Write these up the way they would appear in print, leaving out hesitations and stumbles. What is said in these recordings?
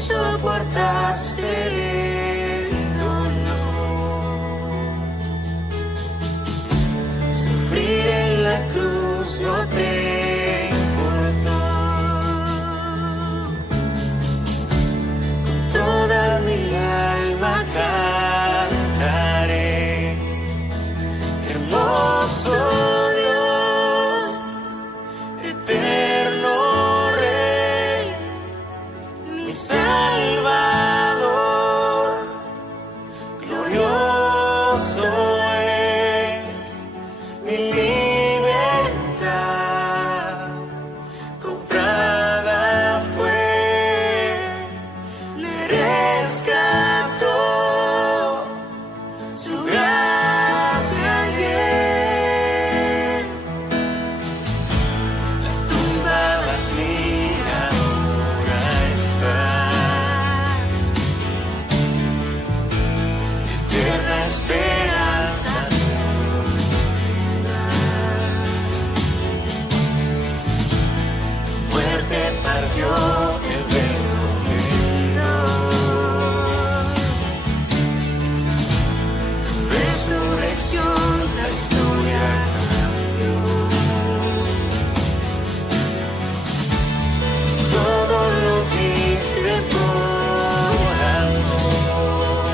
soportaste el dolor. Sufrir en la cruz no te importó. Con toda mi alma cantaré, hermoso Dios, eterno Rey, mi Salvador, glorioso es mi libertad, comprada fue, me rescató, su gracia bien. La tumba vacía ahora está, eterna esperanza tú me das. Muerte partió el velo en dos, resurrección la historia cambió. Si todo lo diste por amor,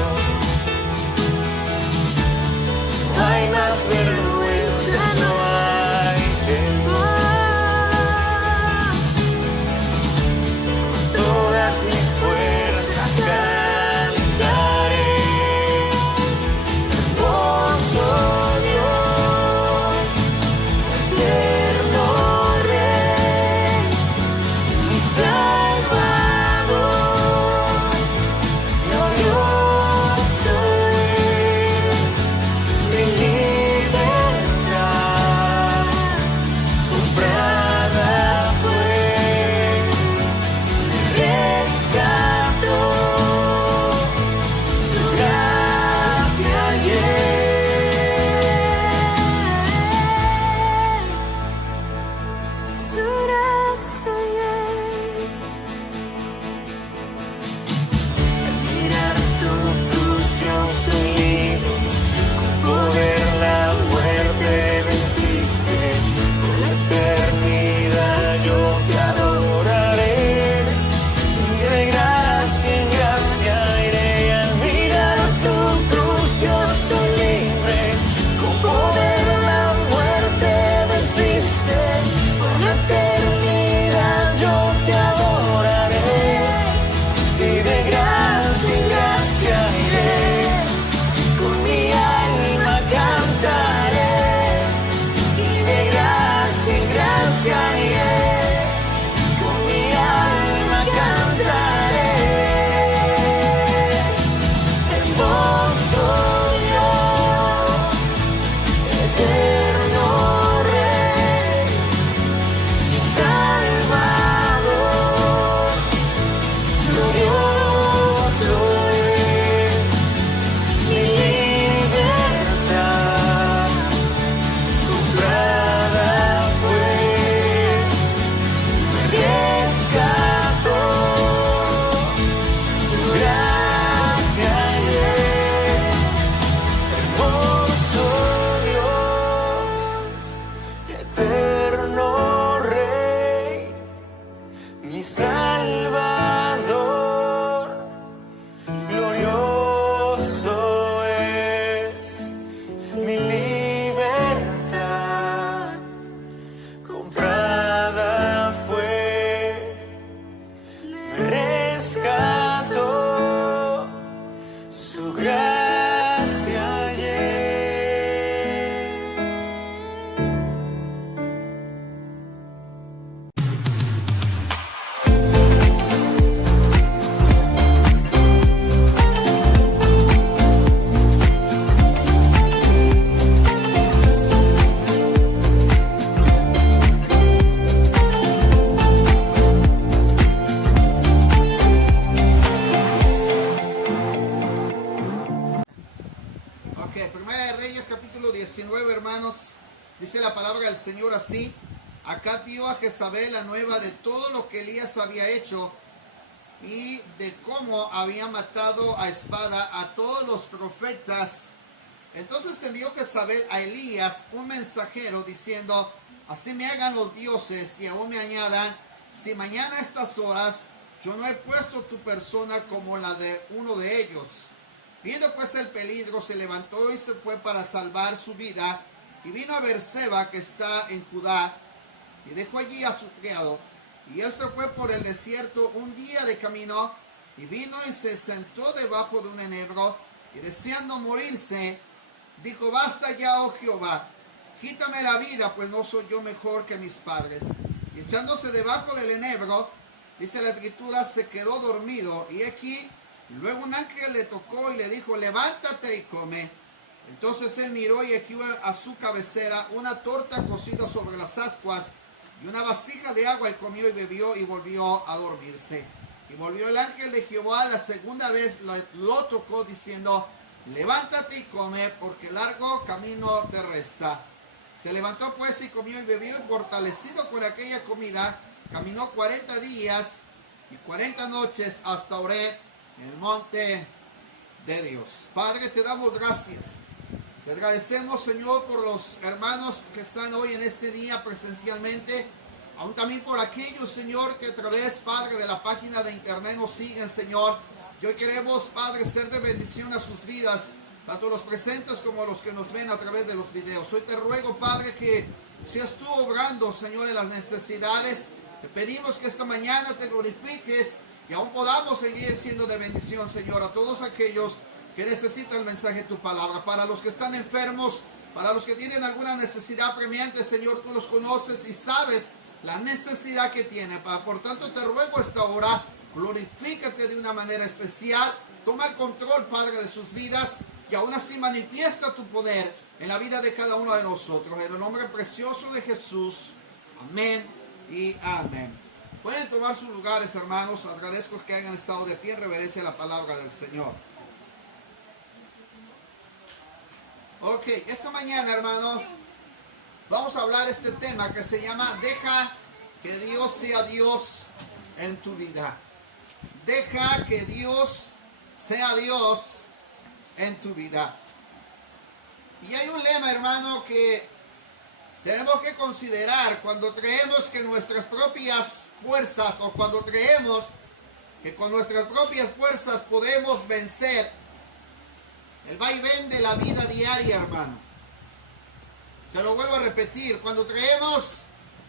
no hay más vergüenza, no hay temor. Con todas mis fuerzas cantaré, hermoso Dios, eterno Rey, mi Salvador, glorioso es mi libertad, comprada fue, me rescató, su gracia su gracia Al mirar tu cruz yo soy libre, con poder la muerte venciste, por la eternidad yo te adoraré, y de gracia en gracia iré. Al mirar tu cruz yo soy libre, con poder la muerte venciste, por la eternidad yo te adoraré, y de gracia en gracia iré, con mi alma cantaré, y de gracia en gracia iré, con mi alma cantaré, hermoso Dios, eterno Rey, mi Salvador, glorioso es mi libertad, comprada fue, me rescató, su gracia hermoso Dios, eterno Rey, mi Salvador, glorioso es mi libertad, comprada fue, me rescató, su gracia Ok, Primera de Reyes capítulo 19, hermanos. Dice la palabra del Señor así: Acab dio a Jezabel la nueva de todo lo que Elías había hecho y de cómo había matado a espada a todos los profetas. Entonces envió Jezabel a Elías, un mensajero, diciendo: así me hagan los dioses y aún me añadan, si mañana a estas horas yo no he puesto tu persona como la de uno de ellos. Viendo pues el peligro, se levantó y se fue para salvar su vida, y vino a Beerseba, que está en Judá, y dejó allí a su criado. Y él se fue por el desierto un día de camino, y vino y se sentó debajo de un enebro, y deseando morirse, dijo: basta ya, oh Jehová, quítame la vida, pues no soy yo mejor que mis padres. Y echándose debajo del enebro, dice la escritura, se quedó dormido, y aquí, luego un ángel le tocó y le dijo: levántate y come. Entonces él miró, y aquí a su cabecera una torta cocida sobre las ascuas y una vasija de agua, y comió y bebió y volvió a dormirse. Y volvió el ángel de Jehová la segunda vez, lo tocó diciendo: levántate y come, porque largo camino te resta. Se levantó pues y comió y bebió, y fortalecido con aquella comida, caminó 40 días y 40 noches hasta Horeb, en el monte de Dios. Padre, te damos gracias. Te agradecemos, Señor, por los hermanos que están hoy en este día presencialmente, aún también por aquellos, Señor, que a través, Padre, de la página de internet nos siguen, Señor. Y hoy queremos, Padre, ser de bendición a sus vidas, tanto los presentes como los que nos ven a través de los videos. Hoy te ruego, Padre, que seas tú obrando, Señor, en las necesidades. Te pedimos que esta mañana te glorifiques y aún podamos seguir siendo de bendición, Señor, a todos aquellos que necesitan el mensaje de tu palabra. Para los que están enfermos, para los que tienen alguna necesidad apremiante, Señor, tú los conoces y sabes la necesidad que tienen. Por tanto, te ruego esta hora, glorifícate de una manera especial. Toma el control, Padre, de sus vidas, y aún así manifiesta tu poder en la vida de cada uno de nosotros. En el nombre precioso de Jesús. Amén y amén. Pueden tomar sus lugares, hermanos. Agradezco que hayan estado de pie en reverencia a la palabra del Señor. Ok, esta mañana, hermanos, vamos a hablar este tema que se llama: deja que Dios sea Dios en tu vida. Deja que Dios sea Dios en tu vida. Y hay un lema, hermano, que tenemos que considerar cuando creemos que nuestras propias fuerzas, o cuando creemos que con nuestras propias fuerzas podemos vencer el vaivén de la vida diaria, hermano. Se lo vuelvo a repetir: cuando creemos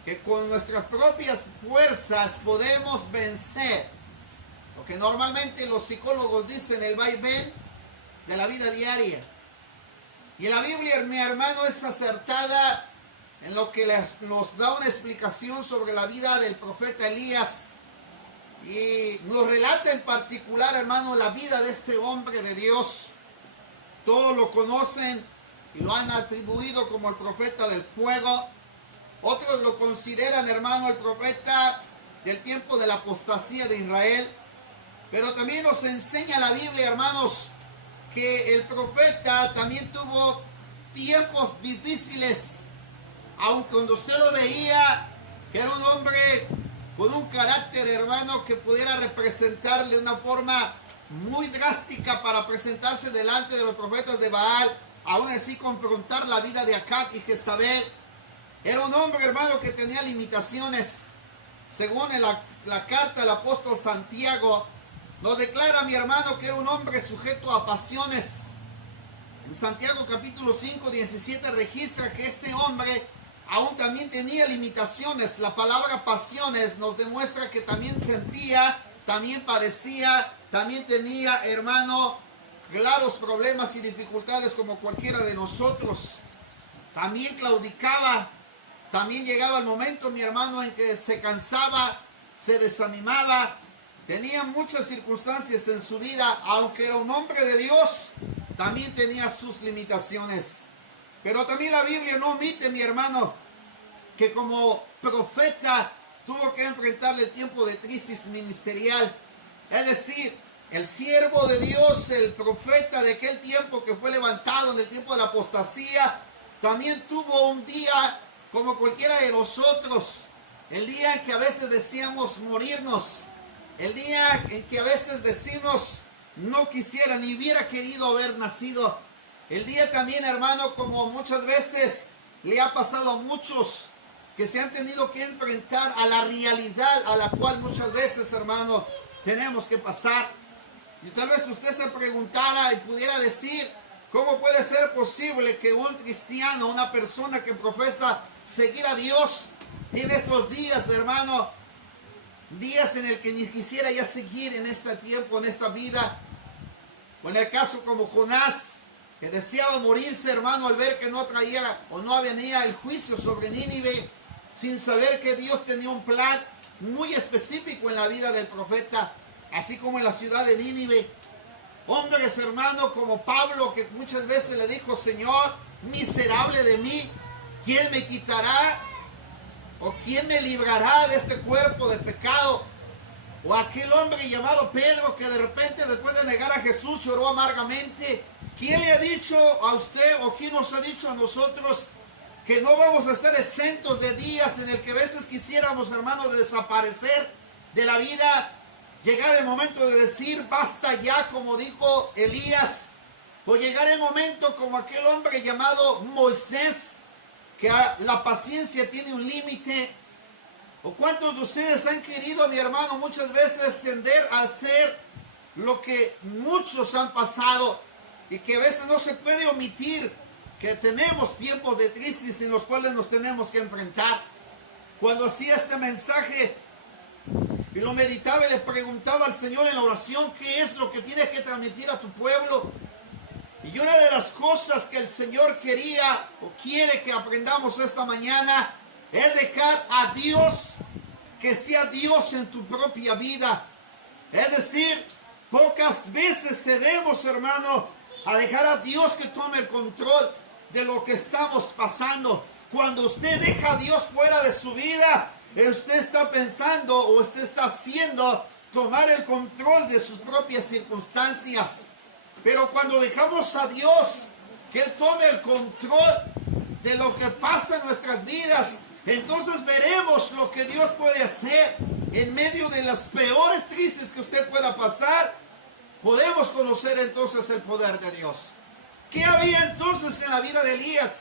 que con nuestras propias fuerzas podemos vencer lo que normalmente los psicólogos dicen el vaivén de la vida diaria. Y la Biblia, mi hermano, es acertada en lo que nos da una explicación sobre la vida del profeta Elías. Y nos relata en particular, hermano, la vida de este hombre de Dios. Todos lo conocen y lo han atribuido como el profeta del fuego. Otros lo consideran, hermano, el profeta del tiempo de la apostasía de Israel. Pero también nos enseña la Biblia, hermanos, que el profeta también tuvo tiempos difíciles. Aunque cuando usted lo veía, que era un hombre con un carácter, hermano, que pudiera representarle de una forma muy drástica para presentarse delante de los profetas de Baal, aún así confrontar la vida de Acab y Jezabel. Era un hombre, hermano, que tenía limitaciones. Según la carta del apóstol Santiago, nos declara, mi hermano, que era un hombre sujeto a pasiones. En Santiago capítulo 5, 17 registra que este hombre aún también tenía limitaciones. La palabra pasiones nos demuestra que también sentía, también padecía, también tenía, hermano, claros problemas y dificultades como cualquiera de nosotros. También claudicaba, también llegaba el momento, mi hermano, en que se cansaba, se desanimaba. Tenía muchas circunstancias en su vida, aunque era un hombre de Dios, también tenía sus limitaciones. Pero también la Biblia no omite, mi hermano, que como profeta tuvo que enfrentarle el tiempo de crisis ministerial. Es decir, el siervo de Dios, el profeta de aquel tiempo que fue levantado en el tiempo de la apostasía, también tuvo un día como cualquiera de nosotros, el día en que a veces deseamos morirnos. El día en que a veces decimos, no quisiera ni hubiera querido haber nacido. El día también, hermano, como muchas veces le ha pasado a muchos que se han tenido que enfrentar a la realidad a la cual muchas veces, hermano, tenemos que pasar. Y tal vez usted se preguntara y pudiera decir, ¿cómo puede ser posible que un cristiano, una persona que profesa seguir a Dios, tiene estos días, hermano, días en el que ni quisiera ya seguir en este tiempo, en esta vida? O en el caso como Jonás, que deseaba morirse, hermano, al ver que no traía o no venía el juicio sobre Nínive, sin saber que Dios tenía un plan muy específico en la vida del profeta, así como en la ciudad de Nínive. Hombres, hermano, como Pablo, que muchas veces le dijo, Señor, miserable de mí, ¿quién me quitará o quién me librará de este cuerpo de pecado? O aquel hombre llamado Pedro, que de repente después de negar a Jesús lloró amargamente. ¿Quién le ha dicho a usted o quién nos ha dicho a nosotros que no vamos a estar exentos de días en el que a veces quisiéramos, hermano, desaparecer de la vida? Llegar el momento de decir basta ya, como dijo Elías, o llegar el momento como aquel hombre llamado Moisés, que la paciencia tiene un límite. ¿O cuántos de ustedes han querido, mi hermano, muchas veces tender a hacer lo que muchos han pasado y que a veces no se puede omitir que tenemos tiempos de crisis en los cuales nos tenemos que enfrentar? Cuando hacía este mensaje y lo meditaba y le preguntaba al Señor en la oración, ¿qué es lo que tienes que transmitir a tu pueblo? Y una de las cosas que el Señor quería o quiere que aprendamos esta mañana es dejar a Dios que sea Dios en tu propia vida. Es decir, pocas veces cedemos, hermano, a dejar a Dios que tome el control de lo que estamos pasando. Cuando usted deja a Dios fuera de su vida, usted está pensando o usted está haciendo tomar el control de sus propias circunstancias. Pero cuando dejamos a Dios que Él tome el control de lo que pasa en nuestras vidas, entonces veremos lo que Dios puede hacer en medio de las peores crisis que usted pueda pasar. Podemos conocer entonces el poder de Dios. ¿Qué había entonces en la vida de Elías?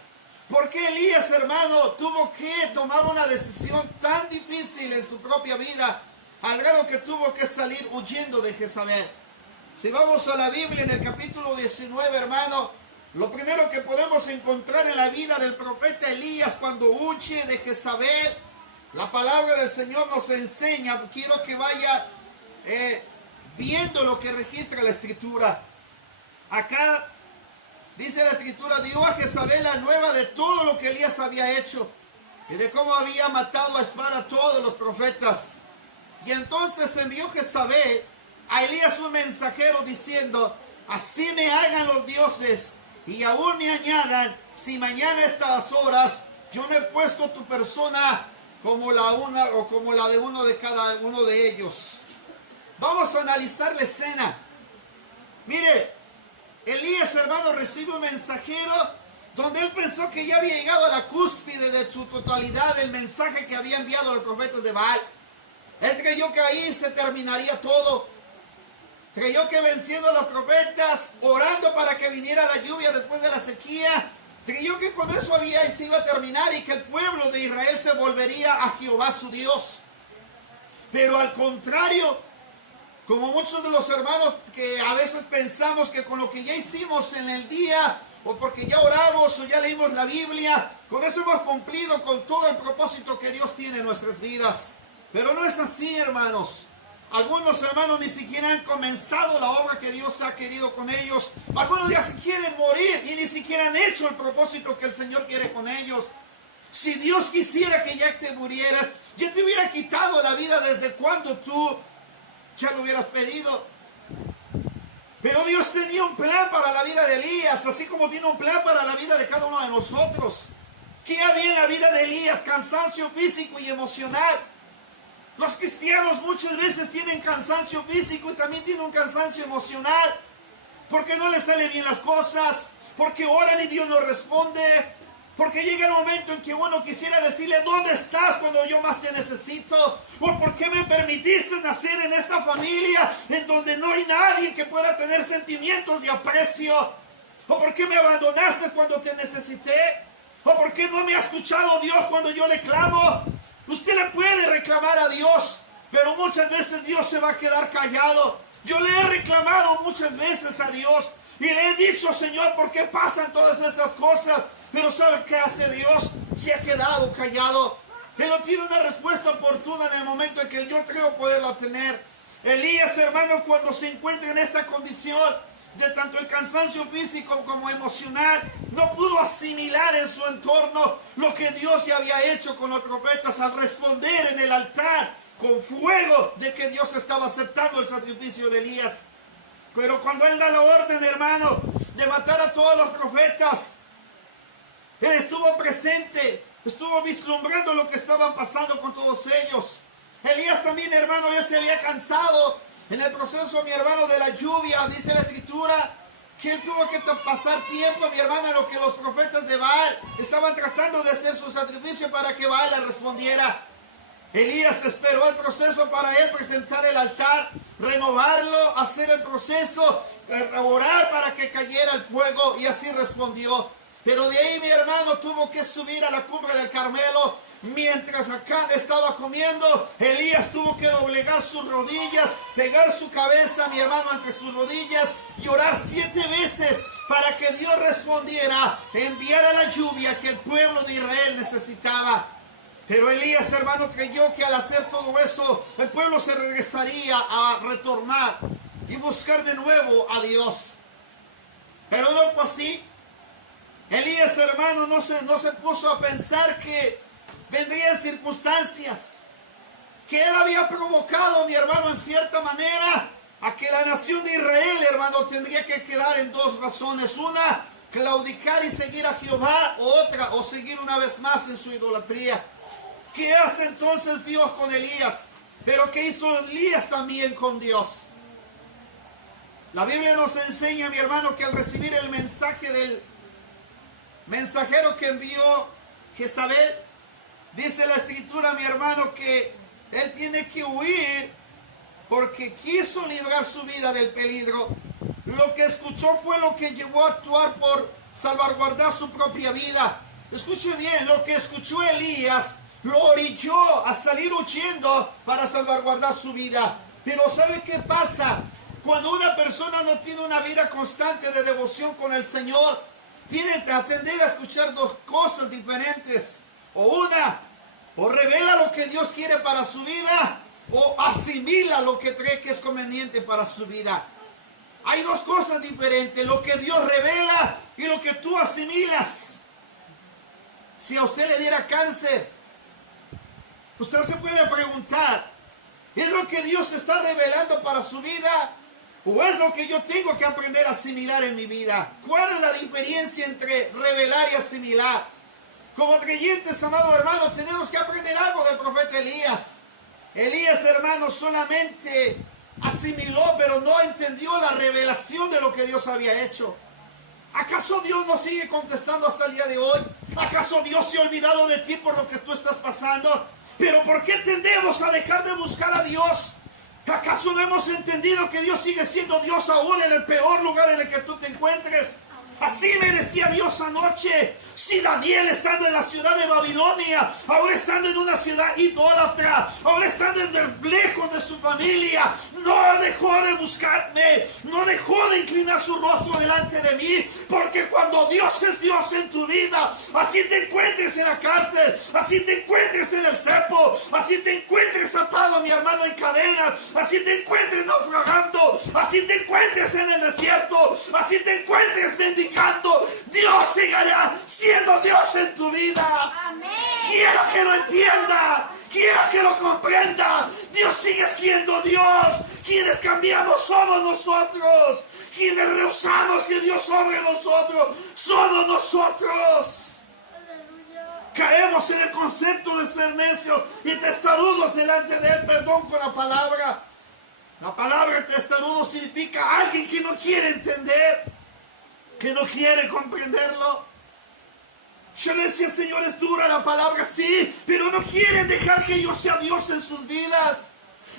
¿Por qué Elías, hermano, tuvo que tomar una decisión tan difícil en su propia vida, al grado que tuvo que salir huyendo de Jezabel? Si vamos a la Biblia en el capítulo 19, hermano, lo primero que podemos encontrar en la vida del profeta Elías cuando huye de Jezabel, la palabra del Señor nos enseña. Quiero que vaya viendo lo que registra la Escritura. Acá dice la Escritura, dio a Jezabel la nueva de todo lo que Elías había hecho y de cómo había matado a espada a todos los profetas. Y entonces envió Jezabel a Elías un mensajero diciendo, así me hagan los dioses y aún me añadan, si mañana a estas horas yo no he puesto tu persona como la una o como la de uno de cada uno de ellos. Vamos a analizar la escena. Mire, Elías, hermano, recibe un mensajero donde él pensó que ya había llegado a la cúspide de su totalidad del mensaje que había enviado a los profetas de Baal. Él creyó que ahí se terminaría todo. Creyó que venciendo a los profetas, orando para que viniera la lluvia después de la sequía, creyó que con eso se iba a terminar y que el pueblo de Israel se volvería a Jehová su Dios. Pero al contrario, como muchos de los hermanos que a veces pensamos que con lo que ya hicimos en el día, o porque ya oramos o ya leímos la Biblia, con eso hemos cumplido con todo el propósito que Dios tiene en nuestras vidas. Pero no es así, hermanos. Algunos hermanos ni siquiera han comenzado la obra que Dios ha querido con ellos. Algunos ya se quieren morir y ni siquiera han hecho el propósito que el Señor quiere con ellos. Si Dios quisiera que ya te murieras, ya te hubiera quitado la vida desde cuando tú ya lo hubieras pedido. Pero Dios tenía un plan para la vida de Elías, así como tiene un plan para la vida de cada uno de nosotros. ¿Qué había en la vida de Elías? Cansancio físico y emocional. Los cristianos muchas veces tienen cansancio físico y también tienen un cansancio emocional. Porque no les salen bien las cosas, porque oran y Dios no responde, Porque llega el momento en que uno quisiera decirle, ¿dónde estás cuando yo más te necesito? ¿O por qué me permitiste nacer en esta familia en donde no hay nadie que pueda tener sentimientos de aprecio? ¿O por qué me abandonaste cuando te necesité? ¿O por qué no me ha escuchado Dios cuando yo le clamo? Usted le puede reclamar a Dios, pero muchas veces Dios se va a quedar callado. Yo le he reclamado muchas veces a Dios y le he dicho, Señor, ¿por qué pasan todas estas cosas? Pero ¿sabe qué hace Dios? Se ha quedado callado. Él no tiene una respuesta oportuna en el momento en que yo creo poderla tener. Elías, hermano, cuando se encuentra en esta condición de tanto el cansancio físico como emocional, no pudo asimilar en su entorno lo que Dios ya había hecho con los profetas al responder en el altar con fuego de que Dios estaba aceptando el sacrificio de Elías. Pero cuando él da la orden, hermano, de matar a todos los profetas, él estuvo presente, estuvo vislumbrando lo que estaban pasando con todos ellos. Elías también, hermano, ya se había cansado en el proceso, mi hermano, de la lluvia. Dice la escritura que él tuvo que pasar tiempo, mi hermano, en lo que los profetas de Baal estaban tratando de hacer su sacrificio para que Baal le respondiera. Elías esperó el proceso para él presentar el altar, renovarlo, hacer el proceso, orar para que cayera el fuego, y así respondió. Pero de ahí, mi hermano, tuvo que subir a la cumbre del Carmelo. Mientras acá estaba comiendo, Elías tuvo que doblegar sus rodillas, pegar su cabeza, mi hermano, entre sus rodillas y orar 7 veces para que Dios respondiera, enviara la lluvia que el pueblo de Israel necesitaba. Pero Elías, hermano, creyó que al hacer todo eso, el pueblo se regresaría a retornar y buscar de nuevo a Dios. Pero no fue así. Elías, hermano, no se puso a pensar que vendrían circunstancias, que él había provocado, mi hermano, en cierta manera, a que la nación de Israel, hermano, tendría que quedar en 2 razones. Una, claudicar y seguir a Jehová, o otra, o seguir una vez más en su idolatría. ¿Qué hace entonces Dios con Elías? Pero ¿qué hizo Elías también con Dios? La Biblia nos enseña, mi hermano, que al recibir el mensaje del mensajero que envió Jezabel, dice la escritura, mi hermano, que él tiene que huir porque quiso librar su vida del peligro. Lo que escuchó fue lo que llevó a actuar por salvaguardar su propia vida. Escuche bien, lo que escuchó Elías lo orilló a salir huyendo para salvaguardar su vida. Pero ¿sabe qué pasa? Cuando una persona no tiene una vida constante de devoción con el Señor, tiene que atender a escuchar 2 cosas diferentes. O revela lo que Dios quiere para su vida, o asimila lo que cree que es conveniente para su vida. Hay 2 cosas diferentes, lo que Dios revela y lo que tú asimilas. Si a usted le diera cáncer, usted se puede preguntar, ¿es lo que Dios está revelando para su vida? ¿O es lo que yo tengo que aprender a asimilar en mi vida? ¿Cuál es la diferencia entre revelar y asimilar? Como creyentes, amado hermano, tenemos que aprender algo del profeta Elías. Elías, hermano, solamente asimiló, pero no entendió la revelación de lo que Dios había hecho. ¿Acaso Dios no sigue contestando hasta el día de hoy? ¿Acaso Dios se ha olvidado de ti por lo que tú estás pasando? ¿Pero por qué tendemos a dejar de buscar a Dios? ¿Acaso no hemos entendido que Dios sigue siendo Dios aún en el peor lugar en el que tú te encuentres? Así me decía Dios anoche. Si Daniel, estando en la ciudad de Babilonia, ahora estando en una ciudad idólatra, ahora estando lejos de su familia, no dejó de buscarme, no dejó de inclinar su rostro delante de mí, porque cuando Dios es Dios en tu vida, así te encuentres en la cárcel, así te encuentres en el cepo, así te encuentres atado, mi hermano, en cadenas, así te encuentres naufragando, así te encuentres en el desierto, así te encuentres mendigando, Dios seguirá siendo Dios en tu vida. Amén. Quiero que lo entienda, quiero que lo comprenda. Dios sigue siendo Dios. Quienes cambiamos somos nosotros. Quienes rehusamos que Dios obre en nosotros somos nosotros. Caemos en el concepto de ser necios y testarudos delante de Él. Perdón con la palabra. La palabra testarudo significa alguien que no quiere entender, que no quiere comprenderlo. Yo le decía, Señor, es dura la palabra, sí, pero no quieren dejar que yo sea Dios en sus vidas.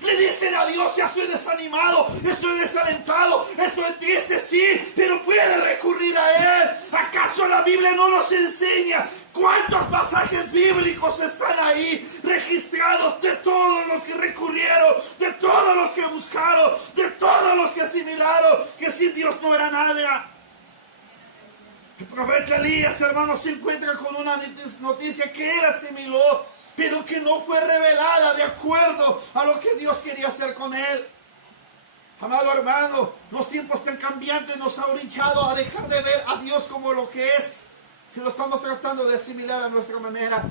Le dicen a Dios, ya estoy desanimado, estoy desalentado, estoy triste, sí, pero puede recurrir a Él. ¿Acaso la Biblia no nos enseña cuántos pasajes bíblicos están ahí registrados de todos los que recurrieron, de todos los que buscaron, de todos los que asimilaron que sin Dios no era nada? El profeta Elías, hermanos, se encuentra con una noticia que él asimiló, pero que no fue revelada de acuerdo a lo que Dios quería hacer con él. Amado hermano, los tiempos tan cambiantes nos han orillado a dejar de ver a Dios como lo que es, que lo estamos tratando de asimilar a nuestra manera.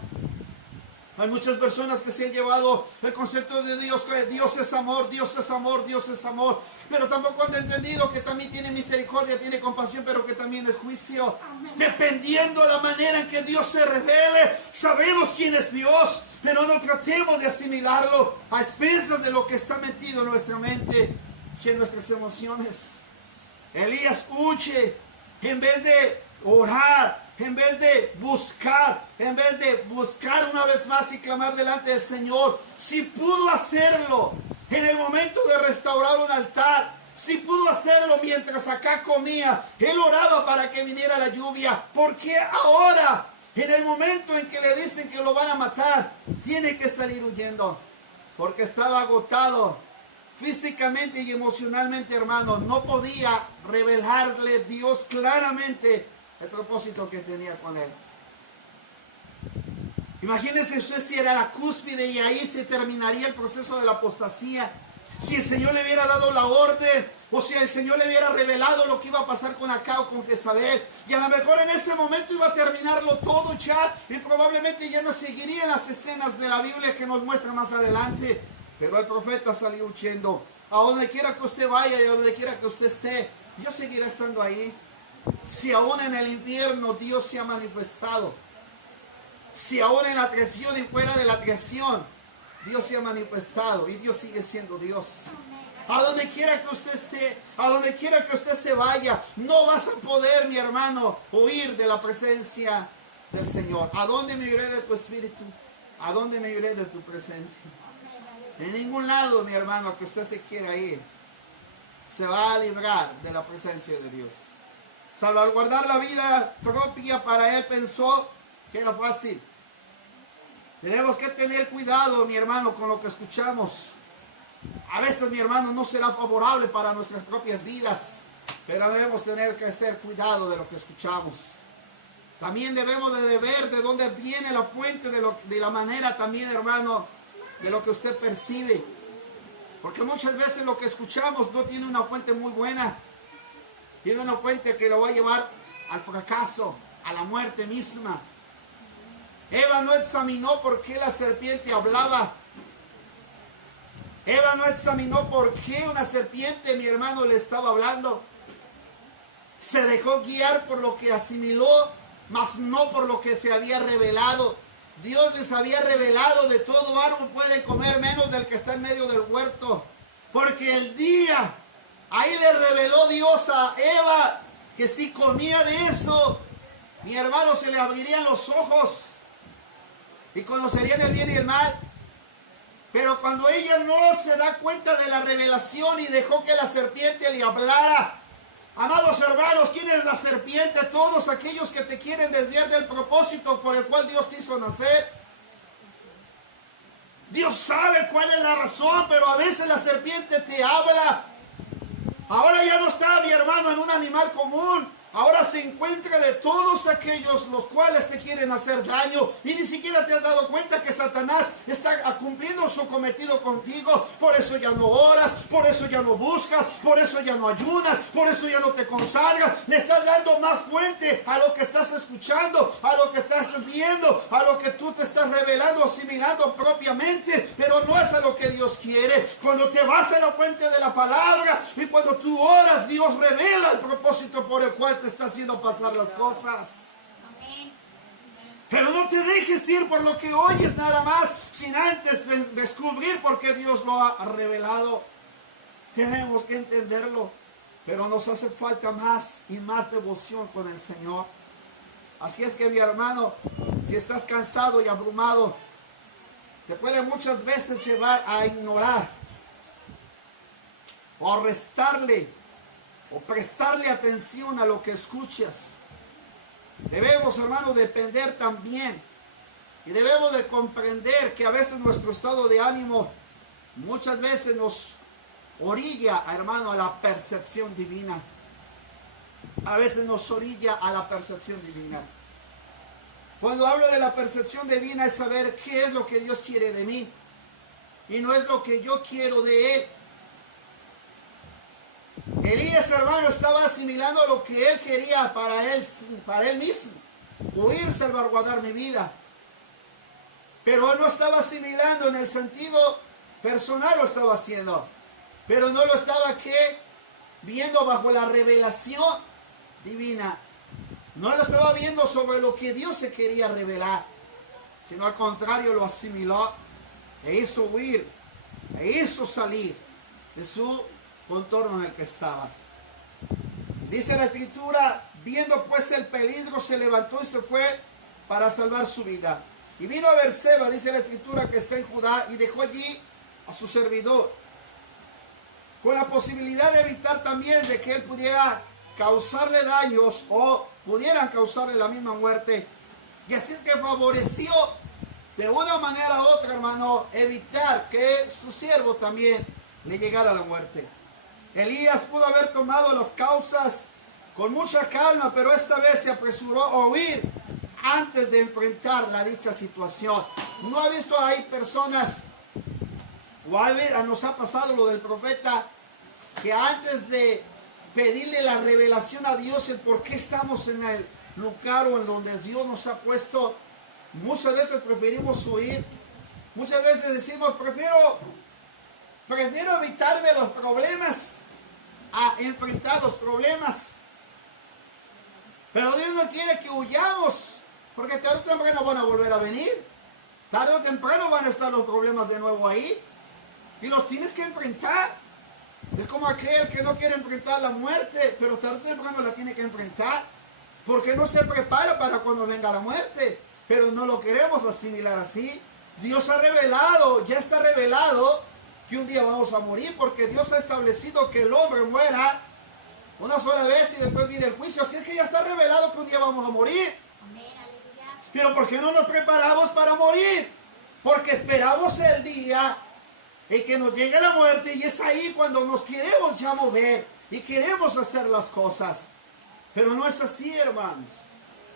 Hay muchas personas que se han llevado el concepto de Dios, que Dios es amor, Dios es amor, Dios es amor, pero tampoco han entendido que también tiene misericordia, tiene compasión, pero que también es juicio. Amén. Dependiendo de la manera en que Dios se revele, sabemos quién es Dios, pero no tratemos de asimilarlo a expensas de lo que está metido en nuestra mente y en nuestras emociones. Elías huye en vez de orar, en vez de buscar una vez más y clamar delante del Señor. Si pudo hacerlo en el momento de restaurar un altar, si pudo hacerlo mientras acá comía, él oraba para que viniera la lluvia, ¿por qué ahora, en el momento en que le dicen que lo van a matar, tiene que salir huyendo? Porque estaba agotado físicamente y emocionalmente, hermano. No podía revelarle Dios claramente el propósito que tenía con él. Imagínense usted si era la cúspide y ahí se terminaría el proceso de la apostasía. Si el Señor le hubiera dado la orden, o si el Señor le hubiera revelado lo que iba a pasar con Acab o con Jezabel, y a lo mejor en ese momento iba a terminarlo todo ya, y probablemente ya no seguirían las escenas de la Biblia que nos muestra más adelante. Pero el profeta salió huyendo. A donde quiera que usted vaya y a donde quiera que usted esté, Dios seguirá estando ahí. Si aún en el infierno Dios se ha manifestado, si aún en la creación y fuera de la creación Dios se ha manifestado, y Dios sigue siendo Dios. A donde quiera que usted esté, a donde quiera que usted se vaya, no vas a poder, mi hermano, huir de la presencia del Señor. ¿A dónde me iré de tu espíritu? ¿A dónde me iré de tu presencia? En ningún lado, mi hermano, que usted se quiera ir, se va a librar de la presencia de Dios. Salvaguardar la vida propia para él pensó que era fácil. Tenemos que tener cuidado, mi hermano, con lo que escuchamos. A veces, mi hermano, no será favorable para nuestras propias vidas, pero debemos tener que hacer cuidado de lo que escuchamos. También debemos de ver de dónde viene la fuente de la manera también, hermano, de lo que usted percibe. Porque muchas veces lo que escuchamos no tiene una fuente muy buena. Tiene una fuente que lo va a llevar al fracaso, a la muerte misma. Eva no examinó por qué la serpiente hablaba. Eva no examinó por qué una serpiente, mi hermano, le estaba hablando. Se dejó guiar por lo que asimiló, mas no por lo que se había revelado. Dios les había revelado: de todo árbol pueden comer menos del que está en medio del huerto. Porque el día, ahí le reveló Dios a Eva que si comía de eso, mi hermano, se le abrirían los ojos y conocerían el bien y el mal. Pero cuando ella no se da cuenta de la revelación y dejó que la serpiente le hablara. Amados hermanos, ¿quién es la serpiente? Todos aquellos que te quieren desviar del propósito por el cual Dios te hizo nacer. Dios sabe cuál es la razón, pero a veces la serpiente te habla. Ahora ya no está, mi hermano, en un animal común. Ahora se encuentra de todos aquellos los cuales te quieren hacer daño, y ni siquiera te has dado cuenta que Satanás está cumpliendo su cometido contigo. Por eso ya no oras, por eso ya no buscas, por eso ya no ayunas, por eso ya no te consagras. Le estás dando más fuente a lo que estás escuchando, a lo que estás viendo, a lo que tú te estás revelando, asimilando propiamente, pero no es a lo que Dios quiere. Cuando te vas a la fuente de la palabra y cuando tú oras, Dios revela el propósito por el cual te está haciendo pasar las cosas. Amén. Pero no te dejes ir por lo que oyes nada más, sin antes de descubrir por qué Dios lo ha revelado. Tenemos que entenderlo, pero nos hace falta más y más devoción con el Señor. Así es que mi hermano, si estás cansado y abrumado, te puede muchas veces llevar a ignorar o a restarle o prestarle atención a lo que escuchas. Debemos, hermano, depender también y debemos de comprender que a veces nuestro estado de ánimo muchas veces nos orilla, hermano, a la percepción divina. A veces nos orilla a la percepción divina. Cuando hablo de la percepción divina es saber qué es lo que Dios quiere de mí y no es lo que yo quiero de Él. Elías, hermano, estaba asimilando lo que él quería para él mismo, huir, salvaguardar mi vida. Pero él no estaba asimilando en el sentido personal, lo estaba haciendo. Pero no lo estaba viendo bajo la revelación divina. No lo estaba viendo sobre lo que Dios se quería revelar, sino al contrario lo asimiló e hizo huir, e hizo salir de su contorno en el que estaba. Dice la escritura, viendo pues el peligro, se levantó y se fue para salvar su vida. Y vino a Berseba, dice la escritura, que está en Judá, y dejó allí a su servidor, con la posibilidad de evitar también de que él pudiera causarle daños o pudieran causarle la misma muerte. Y así que favoreció de una manera u otra, hermano, evitar que su siervo también le llegara a la muerte. Elías pudo haber tomado las causas con mucha calma, pero esta vez se apresuró a huir antes de enfrentar la dicha situación. ¿No ha visto ahí personas, o nos ha pasado lo del profeta, que antes de pedirle la revelación a Dios, el por qué estamos en el lugar o en donde Dios nos ha puesto, muchas veces preferimos huir? Muchas veces decimos, prefiero evitarme los problemas a enfrentar los problemas. Pero Dios no quiere que huyamos, porque tarde o temprano van a volver a venir. Tarde o temprano van a estar los problemas de nuevo ahí. Y los tienes que enfrentar. Es como aquel que no quiere enfrentar la muerte, pero tarde o temprano la tiene que enfrentar. Porque no se prepara para cuando venga la muerte. Pero no lo queremos asimilar así. Dios ha revelado, ya está revelado, que un día vamos a morir, porque Dios ha establecido que el hombre muera una sola vez y después viene el juicio. Así es que ya está revelado que un día vamos a morir. Pero ¿por qué no nos preparamos para morir? Porque esperamos el día en que nos llegue la muerte, y es ahí cuando nos queremos ya mover y queremos hacer las cosas. Pero no es así, hermanos.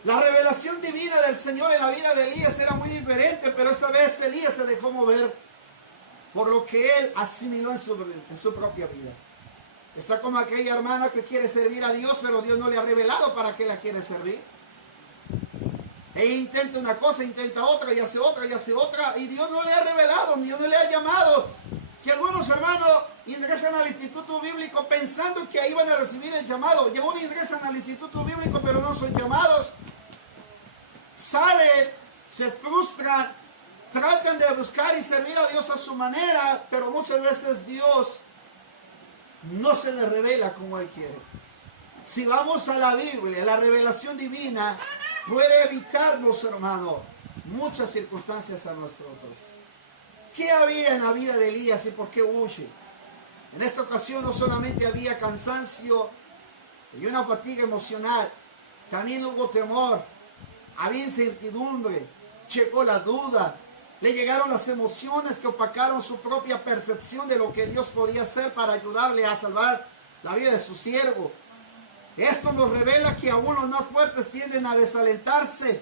La revelación divina del Señor en la vida de Elías era muy diferente, pero esta vez Elías se dejó mover por lo que él asimiló en su propia vida. Está como aquella hermana que quiere servir a Dios, pero Dios no le ha revelado para qué la quiere servir. Ella intenta una cosa, intenta otra, y hace otra, y Dios no le ha revelado, Dios no le ha llamado. Que algunos hermanos ingresan al instituto bíblico pensando que ahí van a recibir el llamado. Y algunos ingresan al instituto bíblico, pero no son llamados. Salen, se frustran, tratan de buscar y servir a Dios a su manera, pero muchas veces Dios no se les revela como Él quiere. Si vamos a la Biblia, la revelación divina puede evitarnos, hermano, muchas circunstancias a nosotros. ¿Qué había en la vida de Elías y por qué huye? En esta ocasión no solamente había cansancio y una fatiga emocional, también hubo temor, había incertidumbre, llegó la duda, le llegaron las emociones que opacaron su propia percepción de lo que Dios podía hacer para ayudarle a salvar la vida de su siervo. Esto nos revela que aún los más fuertes tienden a desalentarse.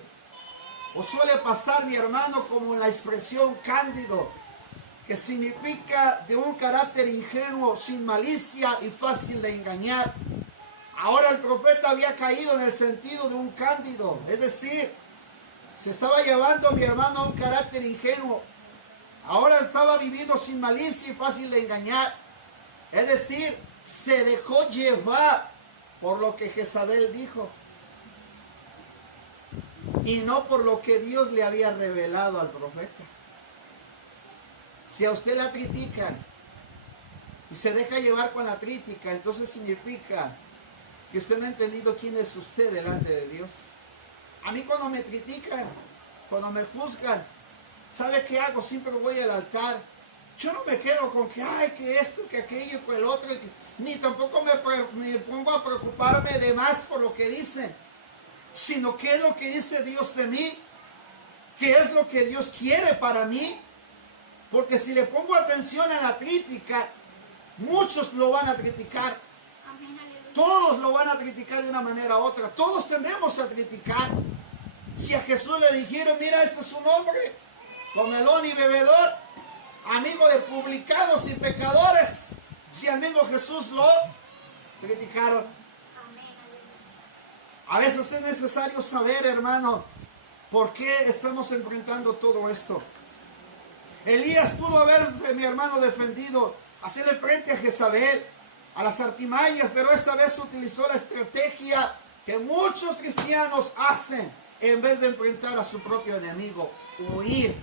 O suele pasar, mi hermano, como la expresión cándido, que significa de un carácter ingenuo, sin malicia y fácil de engañar. Ahora el profeta había caído en el sentido de un cándido, es decir, se estaba llevando, mi hermano, a un carácter ingenuo. Ahora estaba viviendo sin malicia y fácil de engañar. Es decir, se dejó llevar por lo que Jezabel dijo y no por lo que Dios le había revelado al profeta. Si a usted la critican y se deja llevar con la crítica, entonces significa que usted no ha entendido quién es usted delante de Dios. A mí cuando me critican, cuando me juzgan, ¿sabe qué hago? Siempre voy al altar. Yo no me quedo con que, ay, que esto, que aquello, que el otro, ni tampoco me pongo a preocuparme de más por lo que dicen, sino qué es lo que dice Dios de mí, qué es lo que Dios quiere para mí. Porque si le pongo atención a la crítica, muchos lo van a criticar. Todos lo van a criticar de una manera u otra. Todos tendemos a criticar. Si a Jesús le dijeron, mira, este es un hombre comelón y bebedor, amigo de publicanos y pecadores, si al mismo Jesús lo criticaron. A veces es necesario saber, hermano, por qué estamos enfrentando todo esto. Elías pudo haberse, mi hermano, defendido, hacerle frente a Jezabel, a las artimañas, pero esta vez utilizó la estrategia que muchos cristianos hacen en vez de enfrentar a su propio enemigo: huir.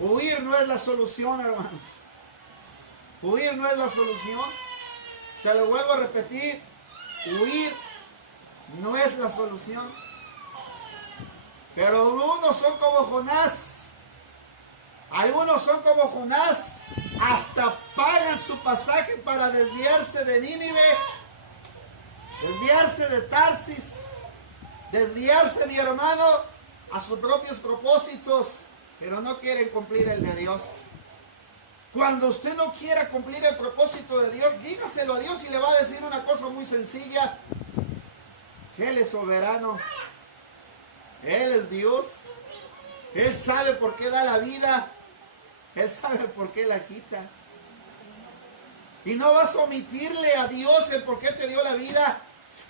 Huir no es la solución, hermanos. Huir no es la solución. Se lo vuelvo a repetir: huir no es la solución. Pero algunos son como Jonás. Algunos son como Jonás, hasta pagan su pasaje para desviarse de Nínive, desviarse de Tarsis, desviarse, mi hermano, a sus propios propósitos, pero no quieren cumplir el de Dios. Cuando usted no quiera cumplir el propósito de Dios, dígaselo a Dios y le va a decir una cosa muy sencilla: Él es soberano, Él es Dios, Él sabe por qué da la vida, Él sabe por qué la quita. Y no vas a omitirle a Dios el por qué te dio la vida.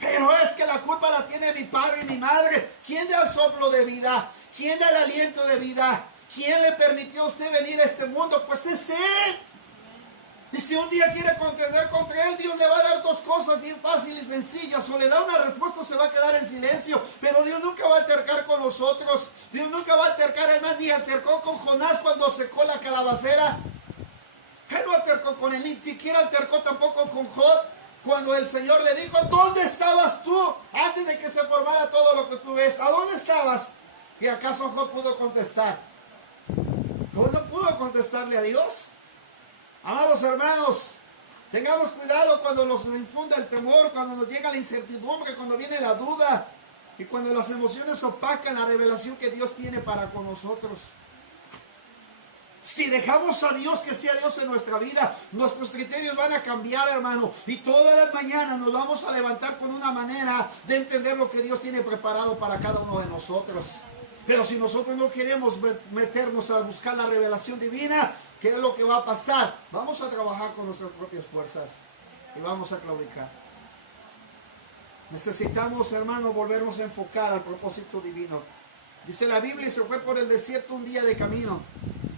Pero es que la culpa la tiene mi padre y mi madre. ¿Quién da el soplo de vida? ¿Quién da el aliento de vida? ¿Quién le permitió a usted venir a este mundo? Pues es Él. Y si un día quiere contender contra Él, Dios le va a dar dos cosas bien fáciles y sencillas: o le da una respuesta o se va a quedar en silencio. Pero Dios nunca va a altercar con nosotros. Dios nunca va a altercar, además, ni altercó con Jonás cuando secó la calabacera. Él no altercó con él, ni siquiera altercó tampoco con Job, cuando el Señor le dijo: ¿dónde estabas tú antes de que se formara todo lo que tú ves? ¿A dónde estabas? ¿Y acaso Job pudo contestar? Job no pudo contestarle a Dios. Amados hermanos, tengamos cuidado cuando nos infunda el temor, cuando nos llega la incertidumbre, cuando viene la duda y cuando las emociones opacan la revelación que Dios tiene para con nosotros. Si dejamos a Dios que sea Dios en nuestra vida, nuestros criterios van a cambiar, hermano. Y todas las mañanas nos vamos a levantar con una manera de entender lo que Dios tiene preparado para cada uno de nosotros. Pero si nosotros no queremos meternos a buscar la revelación divina, ¿qué es lo que va a pasar? Vamos a trabajar con nuestras propias fuerzas y vamos a claudicar. Necesitamos, hermano, volvernos a enfocar al propósito divino. Dice la Biblia: y se fue por el desierto un día de camino,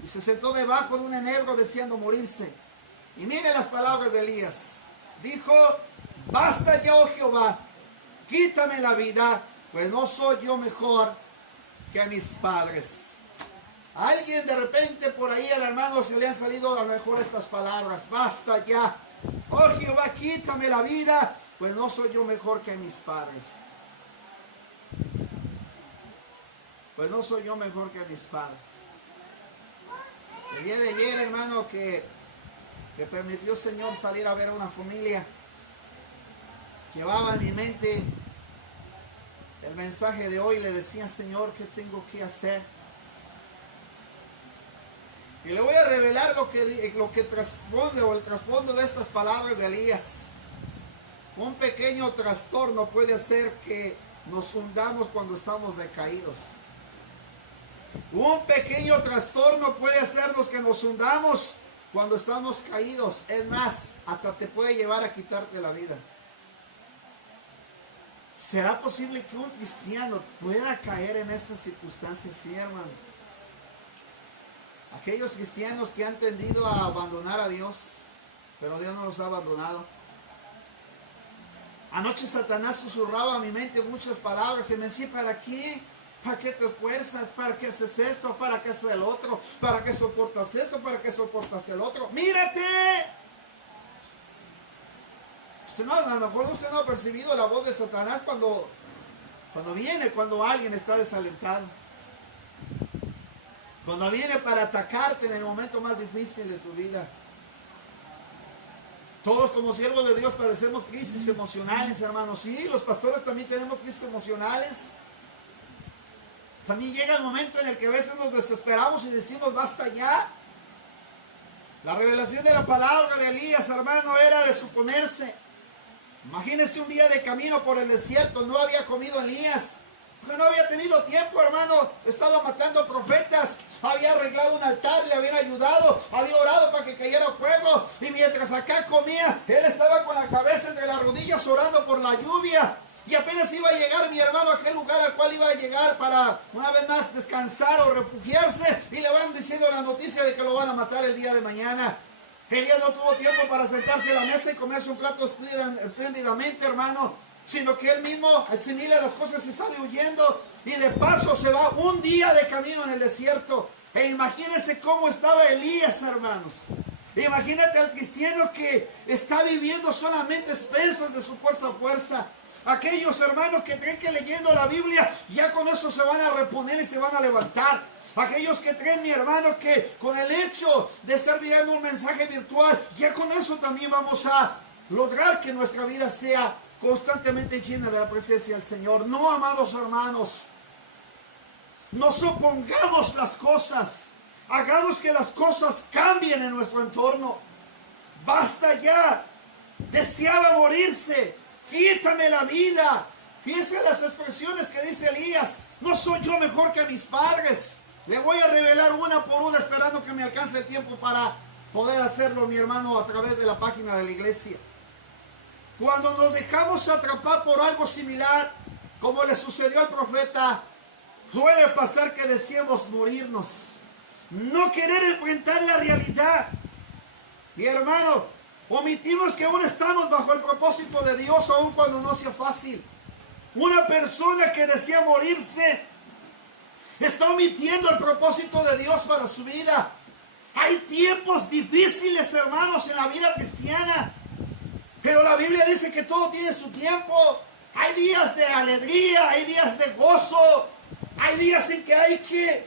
y se sentó debajo de un enebro deseando morirse. Y mire las palabras de Elías. Dijo: basta ya, oh Jehová, quítame la vida, pues no soy yo mejor que mis padres. A alguien de repente por ahí, al hermano, se le han salido a lo mejor estas palabras: basta ya, oh Jehová, quítame la vida, pues no soy yo mejor que mis padres. Pues no soy yo mejor que mis padres. El día de ayer, hermano, que permitió el Señor salir a ver a una familia, llevaba en mi mente el mensaje de hoy. Le decía: Señor, ¿qué tengo que hacer? Y le voy a revelar lo que trasponde, o el trasfondo de estas palabras de Elías. Un pequeño trastorno puede hacer que nos hundamos cuando estamos decaídos. Un pequeño trastorno puede hacernos que nos hundamos cuando estamos caídos. Es más, hasta te puede llevar a quitarte la vida. ¿Será posible que un cristiano pueda caer en estas circunstancias? Sí, hermanos. Aquellos cristianos que han tendido a abandonar a Dios, pero Dios no los ha abandonado. Anoche Satanás susurraba a mi mente muchas palabras y me decía: ¿para qué? ¿Para qué te esfuerzas? ¿Para qué haces esto? ¿Para qué haces el otro? ¿Para qué soportas esto? ¿Para qué soportas el otro? ¡Mírate! A lo mejor usted no ha percibido la voz de Satanás cuando Cuando alguien está desalentado. Cuando viene para atacarte en el momento más difícil de tu vida. Todos como siervos de Dios padecemos crisis emocionales, hermanos. Sí, los pastores también tenemos crisis emocionales. También llega el momento en el que a veces nos desesperamos y decimos, basta ya. La revelación de la palabra de Elías, hermano, era de suponerse. Imagínense un día de camino por el desierto, no había comido Elías. Porque no había tenido tiempo, hermano. Estaba matando profetas. Había arreglado un altar, le habían ayudado. Había orado para que cayera fuego. Y mientras acá comía, él estaba con la cabeza entre las rodillas orando por la lluvia. Y apenas iba a llegar mi hermano a aquel lugar al cual iba a llegar para una vez más descansar o refugiarse. Y le van diciendo la noticia de que lo van a matar el día de mañana. Elías no tuvo tiempo para sentarse a la mesa y comerse un plato espléndidamente, hermano, sino que él mismo asimila las cosas y sale huyendo. Y de paso se va un día de camino en el desierto. E imagínense cómo estaba Elías, hermanos. Imagínate al cristiano que está viviendo solamente expensas de su fuerza a fuerza. Aquellos hermanos que creen que leyendo la Biblia ya con eso se van a reponer y se van a levantar. Aquellos que creen, mi hermano, que con el hecho de estar viendo un mensaje virtual, ya con eso también vamos a lograr que nuestra vida sea constantemente llena de la presencia del Señor. No, amados hermanos, no supongamos las cosas. Hagamos que las cosas cambien en nuestro entorno. Basta ya. Deseaba morirse. Quítame la vida. Fíjense las expresiones que dice Elías. No soy yo mejor que mis padres. Le voy a revelar una por una, esperando que me alcance el tiempo para poder hacerlo, mi hermano, a través de la página de la iglesia. Cuando nos dejamos atrapar por algo similar, como le sucedió al profeta, suele pasar que deseamos morirnos. No querer enfrentar la realidad. Mi hermano, omitimos que aún estamos bajo el propósito de Dios, aun cuando no sea fácil. Una persona que desea morirse está omitiendo el propósito de Dios para su vida. Hay tiempos difíciles, hermanos, en la vida cristiana. Pero la Biblia dice que todo tiene su tiempo. Hay días de alegría, hay días de gozo. Hay días en que hay que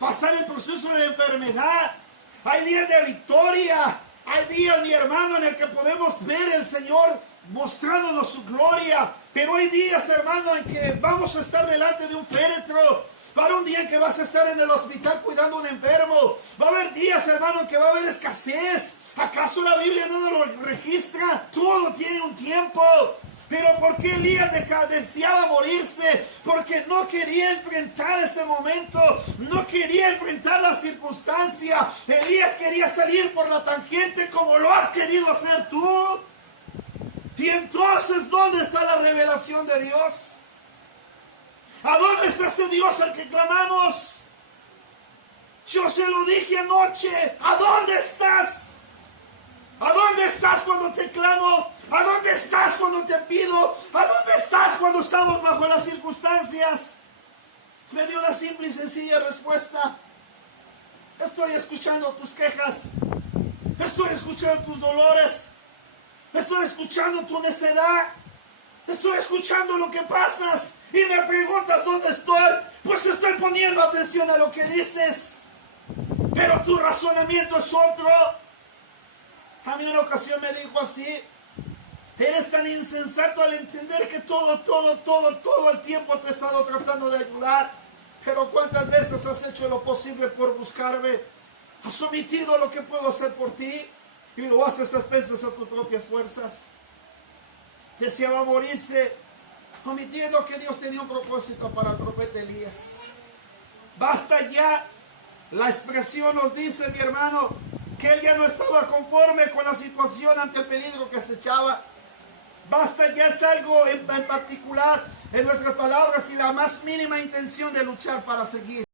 pasar el proceso de enfermedad. Hay días de victoria. Hay días, mi hermano, en el que podemos ver al Señor mostrándonos su gloria. Pero hay días, hermano, en que vamos a estar delante de un féretro. Va a haber un día en que vas a estar en el hospital cuidando a un enfermo. Va a haber días, hermano, en que va a haber escasez. ¿Acaso la Biblia no nos lo registra? Todo tiene un tiempo. Pero ¿por qué Elías deseaba morirse? Porque no quería enfrentar ese momento. No quería enfrentar la circunstancia. Elías quería salir por la tangente como lo has querido hacer tú. Y entonces, ¿dónde está la revelación de Dios? ¿A dónde está ese Dios al que clamamos? Yo se lo dije anoche. ¿A dónde estás? ¿A dónde estás cuando te clamo? ¿A dónde estás cuando te pido? ¿A dónde estás cuando estamos bajo las circunstancias? Me dio una simple y sencilla respuesta. Estoy escuchando tus quejas. Estoy escuchando tus dolores. Estoy escuchando tu necedad. Estoy escuchando lo que pasas. Y me preguntas dónde estoy. Pues estoy poniendo atención a lo que dices. Pero tu razonamiento es otro. A mí en una ocasión me dijo así: eres tan insensato al entender que todo el tiempo te he estado tratando de ayudar. Pero ¿cuántas veces has hecho lo posible por buscarme? Has omitido lo que puedo hacer por ti y lo haces a expensas a tus propias fuerzas. Deseaba morirse, omitiendo que Dios tenía un propósito para el profeta Elías. Basta ya. La expresión nos dice, mi hermano, que él ya no estaba conforme con la situación ante el peligro que acechaba. Basta ya es algo en particular en nuestras palabras y la más mínima intención de luchar para seguir.